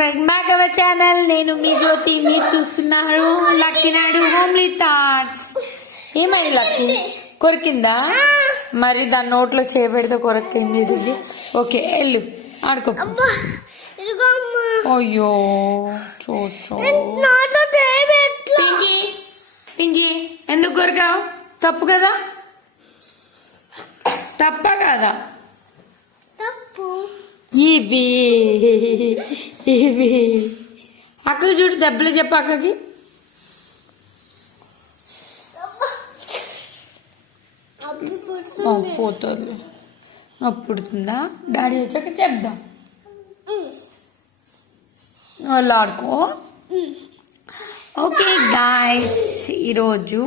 Welcome back our channel. నేను మీ జ్యోతి, మీరు చూస్తున్నారు లక్కీ నాయుడు హోమ్లీ థాట్స్. ఏమైంది లక్కీ? కొరికిందా? మరి దాని నోట్లో చేయబెడితే కొరక ఏం చేసింది? ఓకే వెళ్ళు ఆడుకో. అయ్యో చూచో పింకీ, పింకీ ఎందుకు కొరకావు? తప్పు కదా? తప్ప కదా? ఇవి ఇవి అక్కకి చూడు, దెబ్బలు చెప్పు అక్కకి. పోతుంది, పుడుతుందా? డాడీ వచ్చాక చెప్దాం. వాళ్ళు ఆడుకో. ఓకే గాయ్స్, ఈరోజు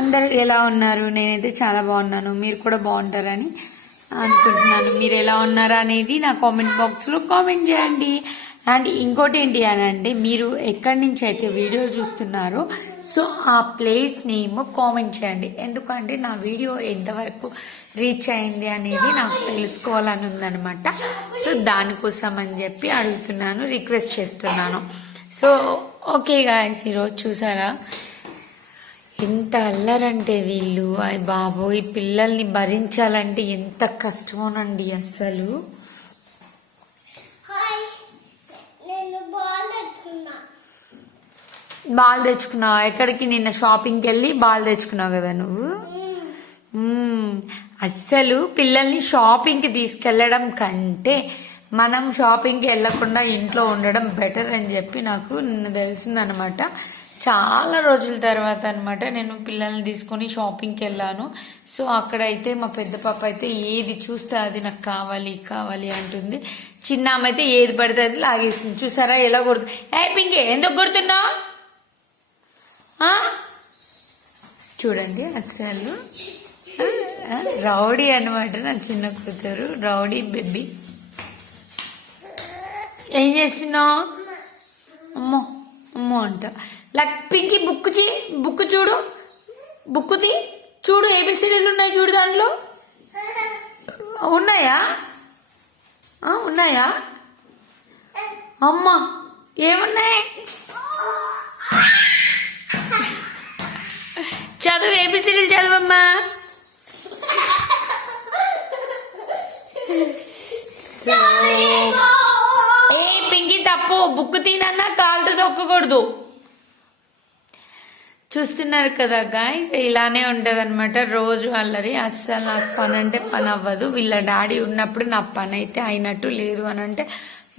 అందరూ ఎలా ఉన్నారు? నేనైతే చాలా బాగున్నాను. మీరు కూడా బాగుంటారని అనుకుంటున్నాను. మీరు ఎలా ఉన్నారా అనేది నా కామెంట్ బాక్స్లో కామెంట్ చేయండి. అండ్ ఇంకోటి ఏంటి అని అంటే, మీరు ఎక్కడి నుంచి అయితే వీడియో చూస్తున్నారో సో ఆ ప్లేస్ నేమ్ కామెంట్ చేయండి. ఎందుకంటే నా వీడియో ఎంతవరకు రీచ్ అయింది అనేది నాకు తెలుసుకోవాలని ఉందనమాట. సో దానికోసం అని చెప్పి అడుగుతున్నాను, రిక్వెస్ట్ చేస్తున్నాను. సో ఓకే గాయ్స్, ఈరోజు చూసారా ఎంత అల్లరంటే వీళ్ళు. అయ్య బాబోయ్, పిల్లల్ని భరించాలంటే ఎంత కష్టమోనండి అసలు. బాల్ తెచ్చుకున్నావు? ఎక్కడికి? నిన్న షాపింగ్కి వెళ్ళి బాల్ తెచ్చుకున్నావు కదా నువ్వు. అస్సలు పిల్లల్ని షాపింగ్కి తీసుకెళ్ళడం కంటే మనం షాపింగ్కి వెళ్ళకుండా ఇంట్లో ఉండడం బెటర్ అని చెప్పి నాకు నిన్న తెలిసిందనమాట. చాలా రోజుల తర్వాత అనమాట నేను పిల్లల్ని తీసుకొని షాపింగ్కి వెళ్ళాను. సో అక్కడైతే మా పెద్ద పాప అయితే ఏది చూస్తే అది నాకు కావాలి కావాలి అంటుంది. చిన్న ఆమె అయితే ఏది పడితే అది లాగేసింది. చూసారా ఎలా కొడుతుంది? ఏ పింకే, ఎందుకు కొడుతున్నావు? చూడండి అస్సలు రౌడీ అనమాట నా చిన్న కూతురు, రౌడీ బేబీ. ఏం చేస్తున్నావు? అమ్మో అమ్మో అంట. లక్ పింకి బుక్ చూడు, బుక్కుది చూడు, ఏబిసిడీలు ఉన్నాయి చూడు. దాంట్లో ఉన్నాయా? ఉన్నాయా? అమ్మా ఏమున్నాయి? చదువు, ఏబిసిడీలు చదువమ్మా. ఏ పింకి తప్పు, బుక్ తినన్నా కాలుతో తొక్కకూడదు. చూస్తున్నారు కదా గాయ్స్, ఇలానే ఉంటుంది అనమాట రోజు అల్లరి. అస్సలు నాకు పని అంటే పని అవ్వదు. వీళ్ళ డాడీ ఉన్నప్పుడు నా పని అయితే అయినట్టు, లేదు అని అంటే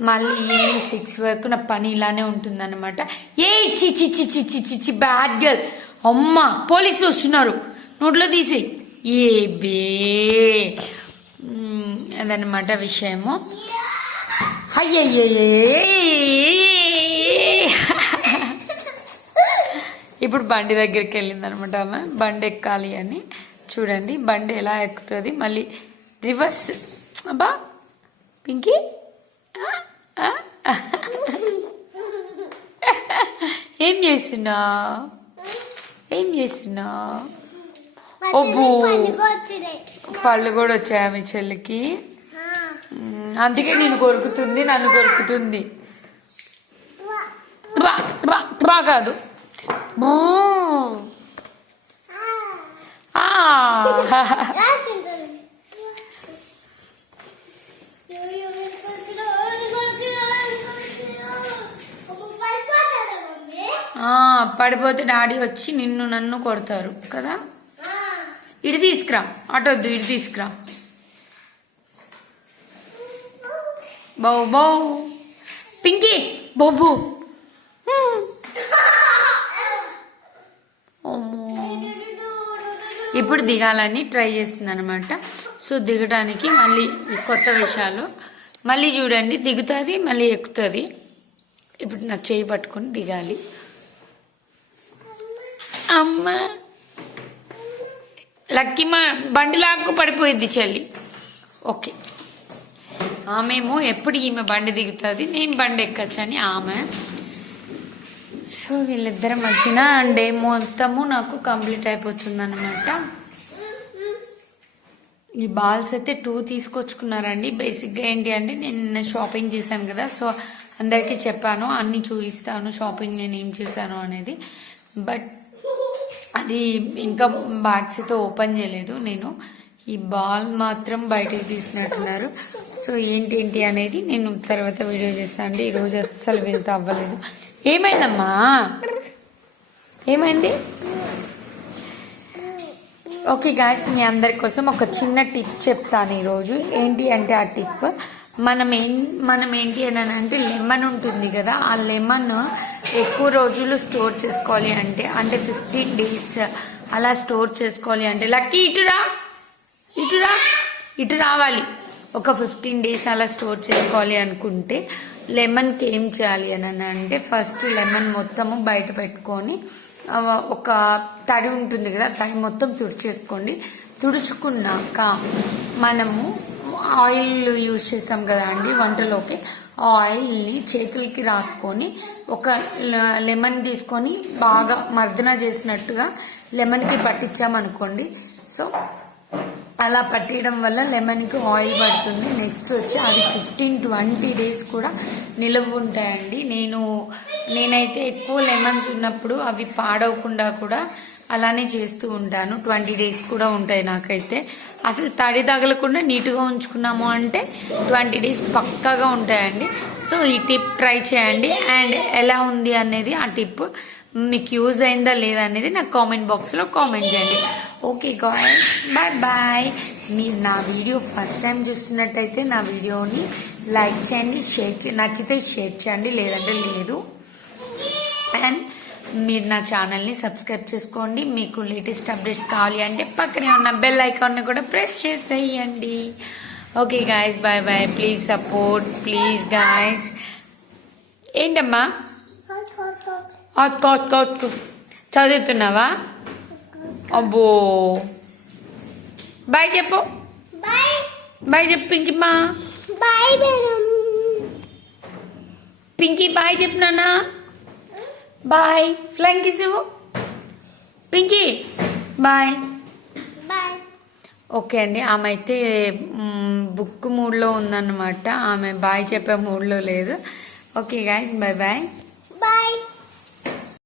మళ్ళీ ఈవినింగ్ 6 వరకు నా పని ఇలానే ఉంటుంది అనమాట. ఏ చిచ్చి చిచ్చి చిచ్చి చి బ్యాడ్ గర్ల్. అమ్మ పోలీసులు వస్తున్నారు, నోట్లో తీసేయి. ఏ బే అదనమాట విషయము. అయ్యయ్యే, ఇప్పుడు బండి దగ్గరికి వెళ్ళింది అనమాట ఆమె. బండి ఎక్కాలి అని చూడండి, బండి ఎలా ఎక్కుతుంది. మళ్ళీ రివర్స్. అబ్బా పింకీ, ఏం చేస్తున్నా? ఏం చేస్తున్నా? ఒబ్బు పళ్ళు కూడా వచ్చాయా మీ చెల్లికి? అందుకే నేను కొరుకుతుంది, నన్ను కొరుకుతుంది. కాదు పడిపోతే డాడీ వచ్చి నన్ను కొడతారు కదా. ఇటు తీసుకురా, అటొద్దు, ఇటు తీసుకురా. బౌ బౌ పింకీ బొబ్బు. ఇప్పుడు దిగాలని ట్రై చేస్తుంది అనమాట. సో దిగడానికి మళ్ళీ కొత్త వేషాలు. మళ్ళీ చూడండి, దిగుతుంది మళ్ళీ ఎక్కుతుంది. ఇప్పుడు నా చేయి పట్టుకొని దిగాలి. అమ్మ లక్కీ మా బండి లాక్కు పడిపోయింది చెల్లి. ఓకే, ఆమెమో ఎప్పుడు ఈమె బండి దిగుతుంది, నేను బండి ఎక్కచ్చని ఆమె. సో వీళ్ళిద్దరి మధ్యన డే మొత్తము నాకు కంప్లీట్ అయిపోతుంది అనమాట. ఈ బాల్స్ అయితే 2 తీసుకొచ్చుకున్నారండి. బేసిక్గా ఏంటి అంటే నేను షాపింగ్ చేశాను కదా, సో అందరికీ చెప్పాను, అన్నీ చూపిస్తాను షాపింగ్ నేను ఏం చేశాను అనేది. బట్ అది ఇంకా బాక్స్తో ఓపెన్ చేయలేదు నేను. ఈ బాల్ మాత్రం బయటకు తీసినట్టున్నారు. సో ఏంటి అనేది నేను తర్వాత వీడియో చేస్తాను అండి. ఈరోజు అస్సలు వింత అవ్వలేదు. ఏమైందమ్మా, ఏమైంది? ఓకే గాయస్, మీ అందరి కోసం ఒక చిన్న టిప్ చెప్తాను ఈరోజు. ఏంటి అంటే ఆ టిప్, మనం ఏంటి అని అంటే లెమన్ ఉంటుంది కదా, ఆ లెమన్ ఎక్కువ రోజులు స్టోర్ చేసుకోవాలి అంటే 15 days అలా స్టోర్ చేసుకోవాలి అంటే, లక్కీ ఇటు రావాలి. ఒక 15 days అలా స్టోర్ చేసుకోవాలి అనుకుంటే లెమన్కి ఏం చేయాలి అని అంటే, ఫస్ట్ లెమన్ మొత్తము బయట పెట్టుకొని ఒక తడి ఉంటుంది కదా, తడి మొత్తం తుడిచేసుకోండి. తుడుచుకున్నాక మనము ఆయిల్ యూజ్ చేస్తాం కదా అండి వంటలోకి, ఆ ఆయిల్ని చేతులకి రాసుకొని ఒక లెమన్ తీసుకొని బాగా మర్దన చేసినట్టుగా లెమన్కి పట్టించామనుకోండి. సో అలా పట్టేయడం వల్ల లెమన్కి ఆయిల్ పడుతుంది. నెక్స్ట్ వచ్చి అది 15-20 days కూడా నిలువ ఉంటాయండి. నేనైతే ఎక్కువ లెమన్స్ ఉన్నప్పుడు అవి పాడవకుండా కూడా అలానే చేస్తూ ఉంటాను. 20 days కూడా ఉంటాయి నాకైతే. అసలు తడి తగలకుండా నీట్గా ఉంచుకున్నాము అంటే 20 days పక్కాగా ఉంటాయండి. సో ఈ టిప్ ట్రై చేయండి. అండ్ ఎలా ఉంది అనేది, ఆ టిప్ మీకు యూజ్ అయిందా లేదా అనేది నాకు కామెంట్ బాక్స్లో కామెంట్ చేయండి. Okay guys, bye. మీరు నా వీడియో ఫస్ట్ టైం చూస్తున్నట్టయితే నా వీడియోని లైక్ చేయండి, నచ్చితే షేర్ చేయండి, లేదంటే లేదు. అండ్ మీరు నా ఛానల్ని సబ్స్క్రైబ్ చేసుకోండి. మీకు లేటెస్ట్ అప్డేట్స్ కావాలి అంటే పక్కనే ఉన్న బెల్ ఐకాన్ని కూడా ప్రెస్ చేసేయండి. Okay guys, bye. Please support, please guys. ఏంటమ్మా చదువుతున్నావా? అబ్బో, బాయ్ చెప్పు. బాయ్ చెప్పు పింకీమ్మా. పింకీ బాయ్ చెప్పు నాన్న. బాయ్. ఫ్లైంగ్ కిస్ ఇవ్వు పింకీ. బాయ్. ఓకే అండి, ఆమె అయితే బుక్ మూడ్లో ఉందన్నమాట. ఆమె బాయ్ చెప్పే మూడ్లో లేదు. Okay guys, bye.